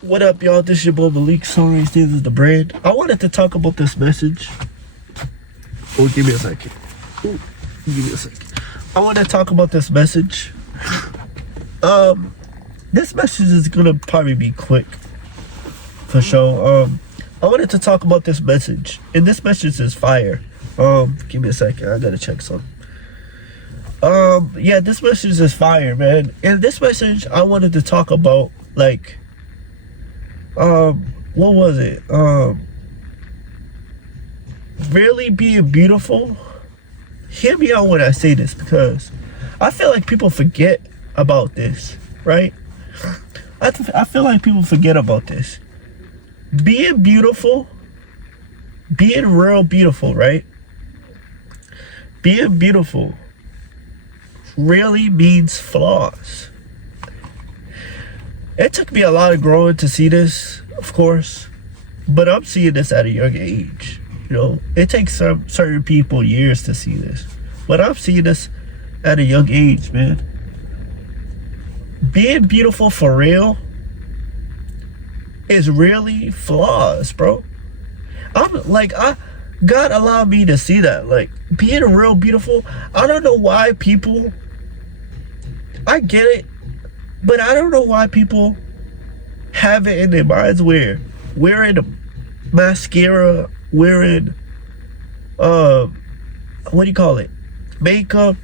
What up, y'all? This is your boy Malik. Sorry, this is the brand. I wanted to talk about this message. Oh, give me a second. Ooh, give me a second. I want to talk about this message. This message is gonna probably be quick, for sure. I wanted to talk about this message, and this message is fire. Give me a second. I gotta check something. Yeah, this message is fire, man. And this message, I wanted to talk about, like, what was it? Really being beautiful. Hear me out when I say this, because I feel like people forget about this, right? I feel like people forget about this. Being beautiful, being real beautiful, right? Being beautiful really means flaws. It took me a lot of growing to see this, of course, but I'm seeing this at a young age. You know, it takes some certain people years to see this, but I'm seeing this at a young age, man. Being beautiful for real is really flaws, bro. God allowed me to see that. Like, being real beautiful, I don't know why people, I get it, but I don't know why people have it in their minds where wearing mascara, wearing, what do you call it? Makeup,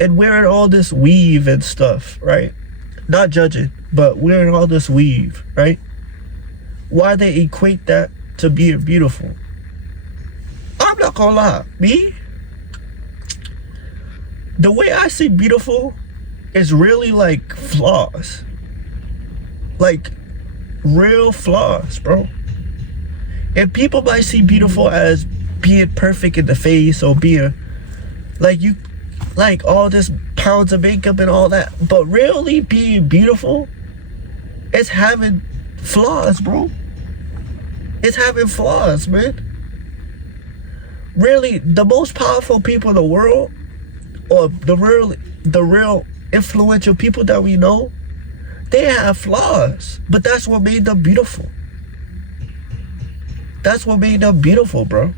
and wearing all this weave and stuff, right? Not judging, but wearing all this weave, right? Why they equate that to being beautiful. I'm not gonna lie, me, the way I see beautiful is really like flaws. Like, real flaws, bro. And people might see beautiful as being perfect in the face, or being like all this pounds of makeup and all that. But really being beautiful is having flaws, bro. It's having flaws, man. Really, the most powerful people in the world, or the real influential people that we know, they have flaws, but that's what made them beautiful. That's what made them beautiful, bro.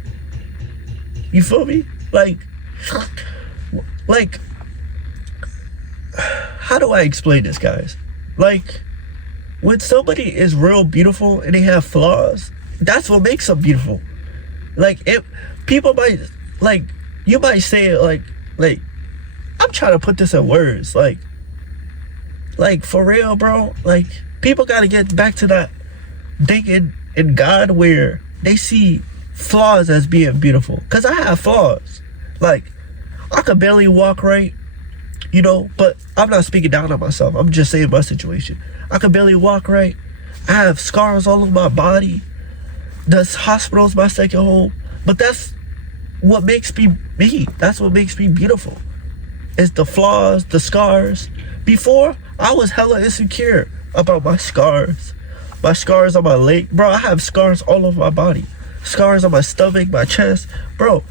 You feel me? Like, how do I explain this, guys? Like, when somebody is real beautiful and they have flaws, that's what makes them beautiful. Like, if people might, like, you might say it like, I'm trying to put this in words, like for real, bro. Like, people gotta get back to that thinking in God where they see flaws as being beautiful. Cause I have flaws. Like, I could barely walk right, you know, but I'm not speaking down on myself. I'm just saying my situation. I could barely walk right. I have scars all over my body. This hospital's my second home. But that's what makes me me. That's what makes me beautiful. It's the flaws, the scars. Before, I was hella insecure about my scars. My scars on my leg. Bro, I have scars all over my body. Scars on my stomach, my chest. Bro,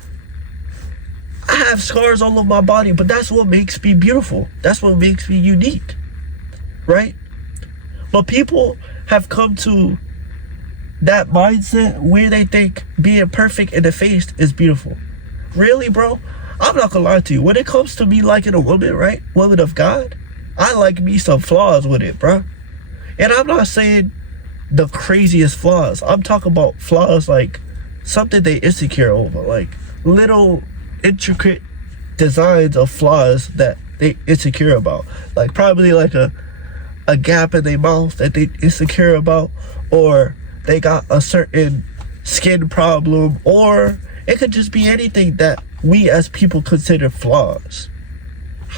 I have scars all over my body, but that's what makes me beautiful. That's what makes me unique. Right? But people have come to that mindset where they think being perfect in the face is beautiful. Really, bro? I'm not gonna lie to you. When it comes to me liking a woman, right? Woman of God, I like me some flaws with it, bro. And I'm not saying the craziest flaws. I'm talking about flaws like something they insecure over. Like little intricate designs of flaws that they insecure about. Like probably like a gap in their mouth that they insecure about, or they got a certain skin problem, or it could just be anything that we as people consider flaws.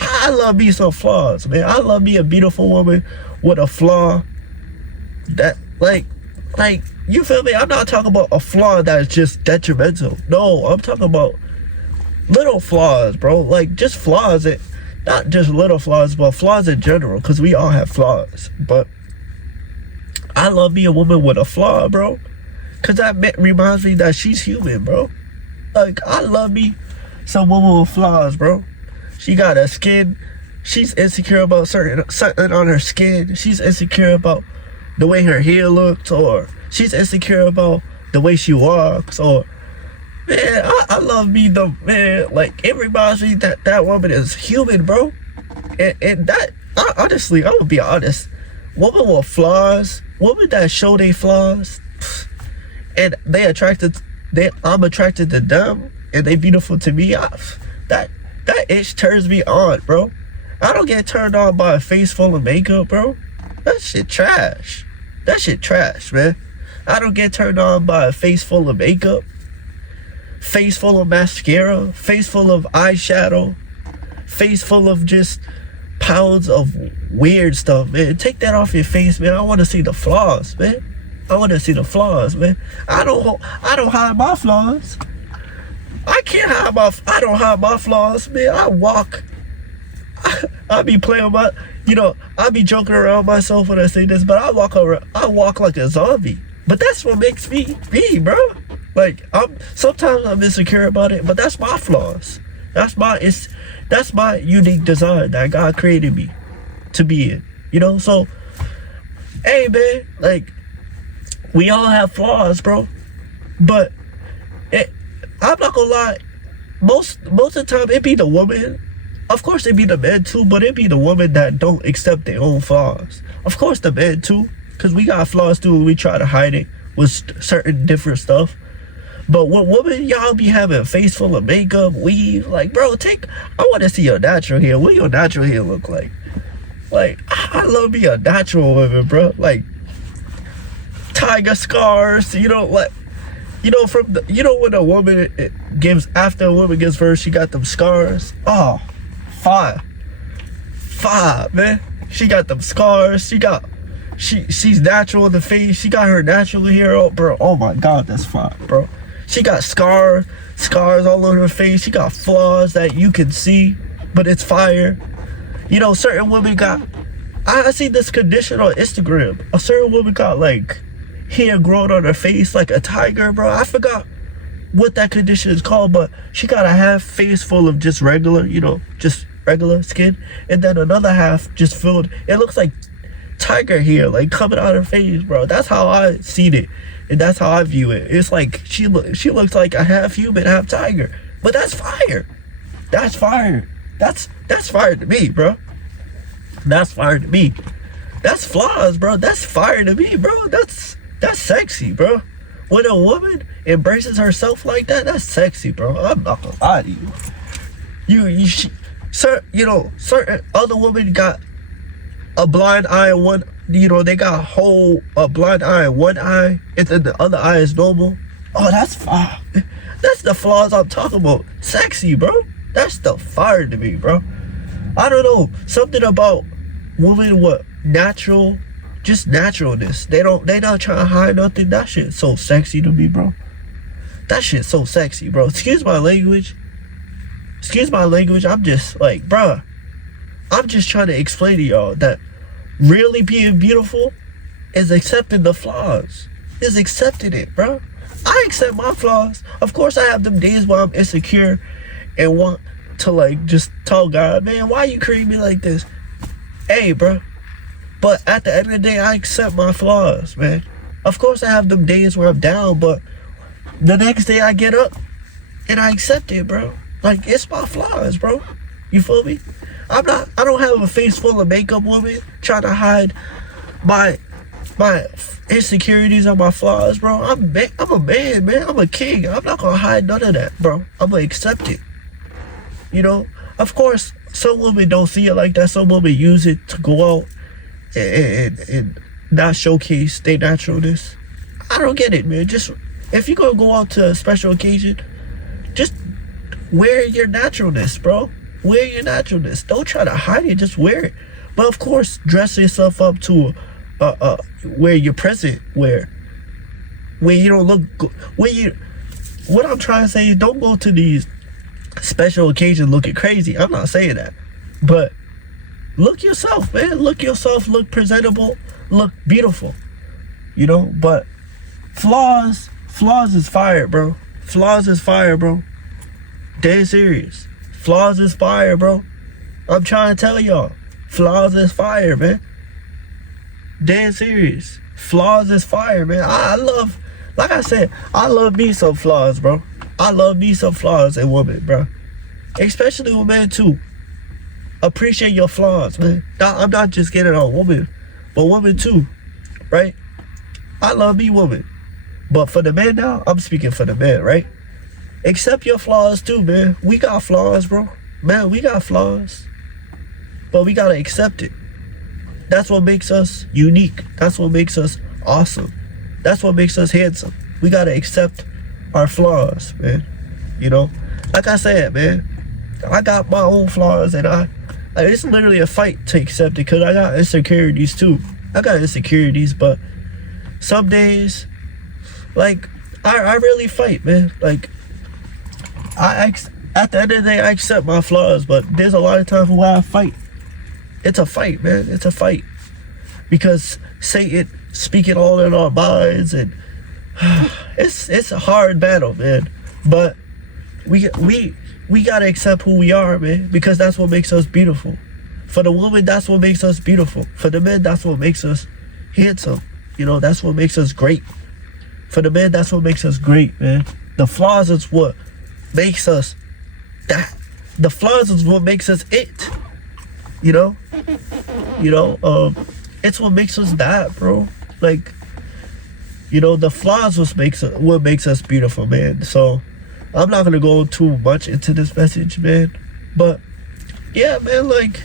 I love me some flaws, man. I love me a beautiful woman with a flaw that, like, you feel me? I'm not talking about a flaw that is just detrimental. No, I'm talking about little flaws, bro. Like, just flaws that, not just little flaws, but flaws in general, because we all have flaws. But I love me a woman with a flaw, bro, because that reminds me that she's human, bro. Like, I love me some woman with flaws, bro. She got a skin. She's insecure about something on her skin. She's insecure about the way her hair looks, or she's insecure about the way she walks, or man, I love me the man. Like it reminds me that that woman is human, bro. And that honestly, I'm gonna be honest. Women with flaws, women that show they flaws, and I'm attracted to them, and they beautiful to me. That itch turns me on, bro. I don't get turned on by a face full of makeup, bro. That shit trash. That shit trash, man. I don't get turned on by a face full of makeup, face full of mascara, face full of eyeshadow, face full of just pounds of weird stuff, man. Take that off your face, man. I want to see the flaws, man. I want to see the flaws, man. I don't hide my flaws. I don't hide my flaws, man. I be playing my, I be joking around myself when I say this, but I walk like a zombie. But that's what makes me, bro. Like, sometimes I'm insecure about it, but that's my flaws. That's my unique design that God created me to be in. So, hey, man, like, we all have flaws, bro. But I'm not gonna lie, most of the time it be the woman. Of course it be the men too, but it be the women that don't accept their own flaws. Of course the men too, because we got flaws too and we try to hide it with certain different stuff. But when women, y'all be having a face full of makeup, weave, like, bro, I want to see your natural hair. What your natural hair look like? Like, I love me a natural woman, bro. Like, tiger scars, like, when a woman after a woman gives birth, she got them scars. Oh, fire, man. She got them scars. She's natural in the face. She got her natural hair up, bro. Oh my God, that's fire, bro. She got scars all over her face. She got flaws that you can see, but it's fire. Certain women got, I see this condition on Instagram. A certain woman got like hair growing on her face like a tiger, bro. I forgot what that condition is called, but she got a half face full of just regular, just regular skin, and then another half just filled. It looks like tiger hair, like coming out her face, bro. That's how I seen it, and that's how I view it. It's like she looks like a half human, half tiger. But that's fire. That's fire. That's fire to me, bro. That's fire to me. That's flaws, bro. That's fire to me, bro. That's sexy, bro. When a woman embraces herself like that, that's sexy, bro. I'm not gonna lie to you. Certain other women got a blind eye in one, they got a blind eye in one eye, and then the other eye is normal. Oh, that's fire. That's the flaws I'm talking about. Sexy, bro. That's the fire to me, bro. I don't know, something about women with just naturalness. They not trying to hide nothing. That shit's so sexy to me, bro. That shit's so sexy, bro. Excuse my language. I'm just like, bro, I'm just trying to explain to y'all that really being beautiful is accepting the flaws. Is accepting it, bro. I accept my flaws. Of course I have them days where I'm insecure and want to like just tell God, man, why you create me like this? Hey, bro. But at the end of the day, I accept my flaws, man. Of course I have them days where I'm down, but the next day I get up and I accept it, bro. Like, it's my flaws, bro. You feel me? I don't have a face full of makeup, woman, trying to hide my insecurities or my flaws, bro. I'm a man, man. I'm a king. I'm not gonna hide none of that, bro. I'm gonna accept it. Of course, some women don't see it like that. Some women use it to go out and not showcase their naturalness. I don't get it, man. Just, if you're gonna go out to a special occasion, just wear your naturalness, bro. Wear your naturalness. Don't try to hide it. Just wear it. But of course, dress yourself up to where you're present, where you don't look what I'm trying to say is, don't go to these special occasions looking crazy. I'm not saying that, but look yourself, man. Look presentable, look beautiful, but flaws is fire, bro. Flaws is fire, bro. Dead serious. Flaws is fire, bro. I'm trying to tell y'all, flaws is fire, man. Dead serious. flaws is fire, man. I love, like I said, I love me some flaws, bro. I love me some flaws in women, bro. Especially with men too. Appreciate your flaws, man. I'm not just getting on women, but women too, right? I love me women. But for the men now, I'm speaking for the men, right? Accept your flaws too, man. We got flaws, bro. Man, we got flaws. But we gotta accept it. That's what makes us unique. That's what makes us awesome. That's what makes us handsome. We gotta accept our flaws, man. You know? Like I said, man, I got my own flaws, and it's literally a fight to accept it, because I got insecurities too. I got insecurities, but some days, like, I really fight, man. Like, at the end of the day, I accept my flaws, but there's a lot of times where I fight. It's a fight, man. It's a fight. Because Satan speaking all in our minds, and it's a hard battle, man. But we gotta accept who we are, man, because that's what makes us beautiful. For the woman, that's what makes us beautiful. For the men, that's what makes us handsome. You know, that's what makes us great. For the men, that's what makes us great, man. The flaws is what makes us that. The flaws is what makes us it. You know? It's what makes us that, bro. Like, you know, the flaws what makes us beautiful, man. So I'm not gonna go too much into this message, man. But yeah, man, like,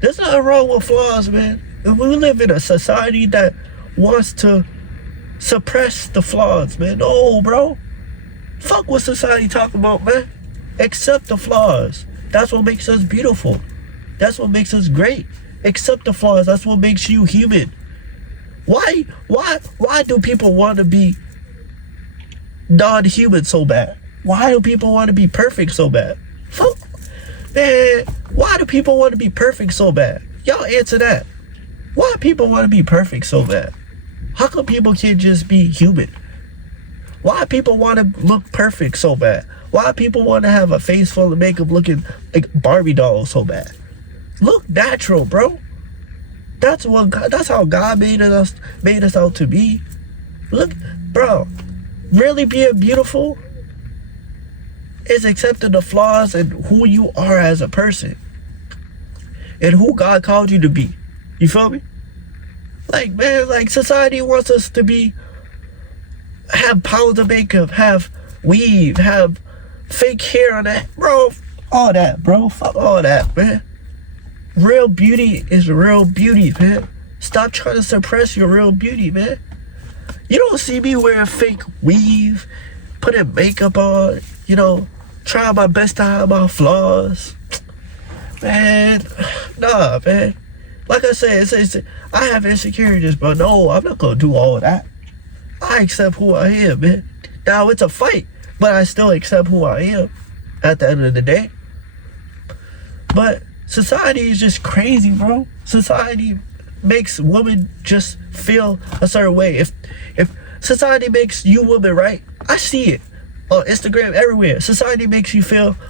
there's nothing wrong with flaws, man. And we live in a society that wants to suppress the flaws, man. No, bro. Fuck what society talking about, man. Accept the flaws. That's what makes us beautiful. That's what makes us great. Accept the flaws. That's what makes you human. Why do people want to be non-human so bad? Why do people want to be perfect so bad? Fuck, man. Why do people want to be perfect so bad? Y'all answer that. Why do people want to be perfect so bad? How come people can't just be human? Why people want to look perfect so bad? Why people want to have a face full of makeup looking like Barbie dolls so bad? Look natural, bro. That's how God made us out to be. Look, bro, really being beautiful is accepting the flaws and who you are as a person and who God called you to be. You feel me? Like, man, like, society wants us to have pounds of makeup, have weave, have fake hair on that, bro. All that, bro. Fuck all that, man. Real beauty is real beauty, man. Stop trying to suppress your real beauty, man. You don't see me wearing fake weave, putting makeup on, you know, trying my best to hide my flaws. Man, nah, man. Like I said, I have insecurities, but no, I'm not gonna do all of that. I accept who I am, man. Now, it's a fight, but I still accept who I am at the end of the day. But society is just crazy, bro. Society makes women just feel a certain way. If society makes you women, right? I see it on Instagram everywhere. Society makes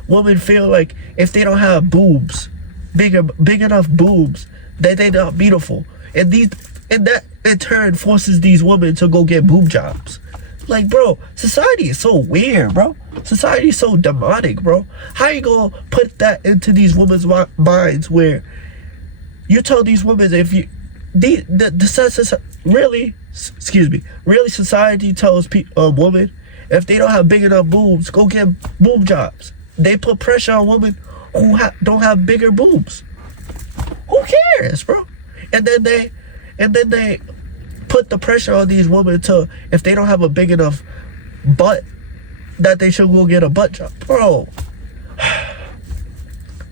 women feel like if they don't have boobs, big enough boobs, that they're not beautiful. And that in turn forces these women to go get boob jobs. Like, bro, society is so weird, bro. Society is so demonic, bro. How you gonna put that into these women's minds where you tell these women if you really society tells a woman if they don't have big enough boobs, go get boob jobs. They put pressure on women who don't have bigger boobs. Who cares, bro? And then they put the pressure on these women to, if they don't have a big enough butt, that they should go get a butt job.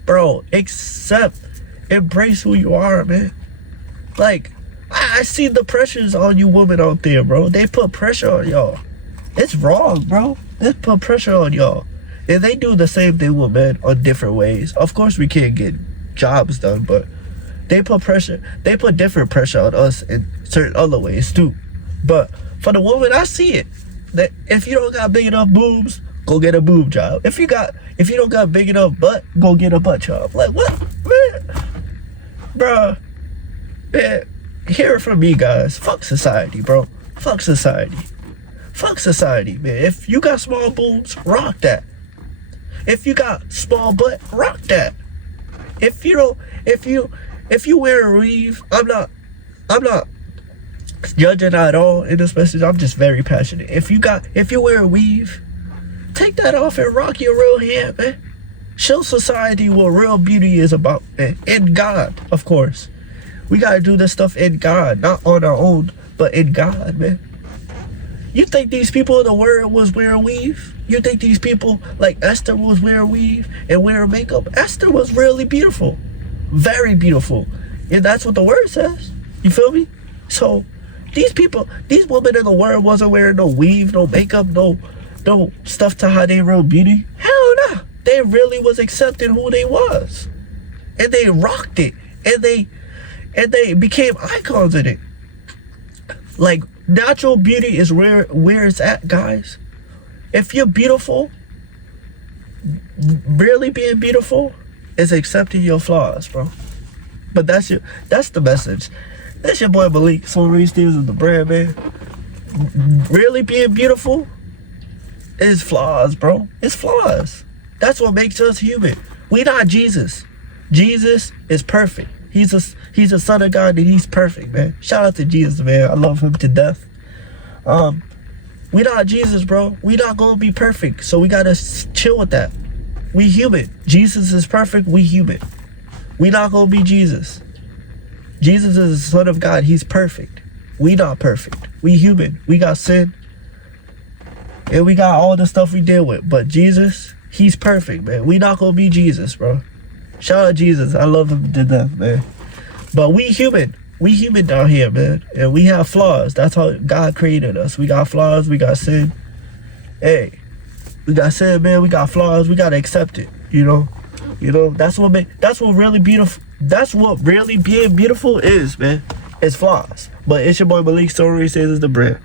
Bro, embrace who you are, man. Like, I see the pressures on you women out there, bro. They put pressure on y'all. It's wrong, bro. They put pressure on y'all. And they do the same thing with men on different ways. Of course we can't get jobs done, but they put different pressure on us in certain other ways too. But for the woman, I see it. That if you don't got big enough boobs, go get a boob job. If you don't got big enough butt, go get a butt job. Like, what, man? Bruh, man, hear it from me, guys. Fuck society, bro. Fuck society. Fuck society, man. If you got small boobs, rock that. If you got small butt, rock that. If you don't, if you wear a weave, I'm not judging at all in this message. I'm just very passionate. If you wear a weave, take that off and rock your real hair, man. Show society what real beauty is about, man. In God, of course. We gotta do this stuff in God, not on our own, but in God, man. You think these people in the world was wearing weave? You think these people like Esther was wearing weave and wearing makeup? Esther was really beautiful. Very beautiful. And that's what the word says. You feel me? So these women in the world wasn't wearing no weave, no makeup, no stuff to hide their real beauty. Hell no. They really was accepting who they was. And they rocked it. And they became icons in it. Like, natural beauty is where it's at, guys. If you're beautiful, really being beautiful is accepting your flaws, bro. But that's the message. That's your boy Malik. So Reese Stevens is the brand, man. Really being beautiful is flaws, bro. It's flaws. That's what makes us human. We not Jesus. Jesus is perfect. He's a son of God and he's perfect, man. Shout out to Jesus, man. I love him to death. We not Jesus, bro. We not gonna be perfect, so we gotta chill with that. We human. Jesus is perfect. We human. We not gonna be Jesus. Jesus is the son of God. He's perfect. We not perfect. We human. We got sin, and we got all the stuff we deal with. But Jesus, he's perfect, man. We not gonna be Jesus, bro. Shout out Jesus. I love him to death, man. But we human. We human down here, man. And we have flaws. That's how God created us. We got flaws. We got sin. Hey, we got sin, man. We got flaws. We gotta accept it. You know. That's what really beautiful. That's what really being beautiful is, man. It's flaws. But it's your boy Malik. So Reese says is the brand.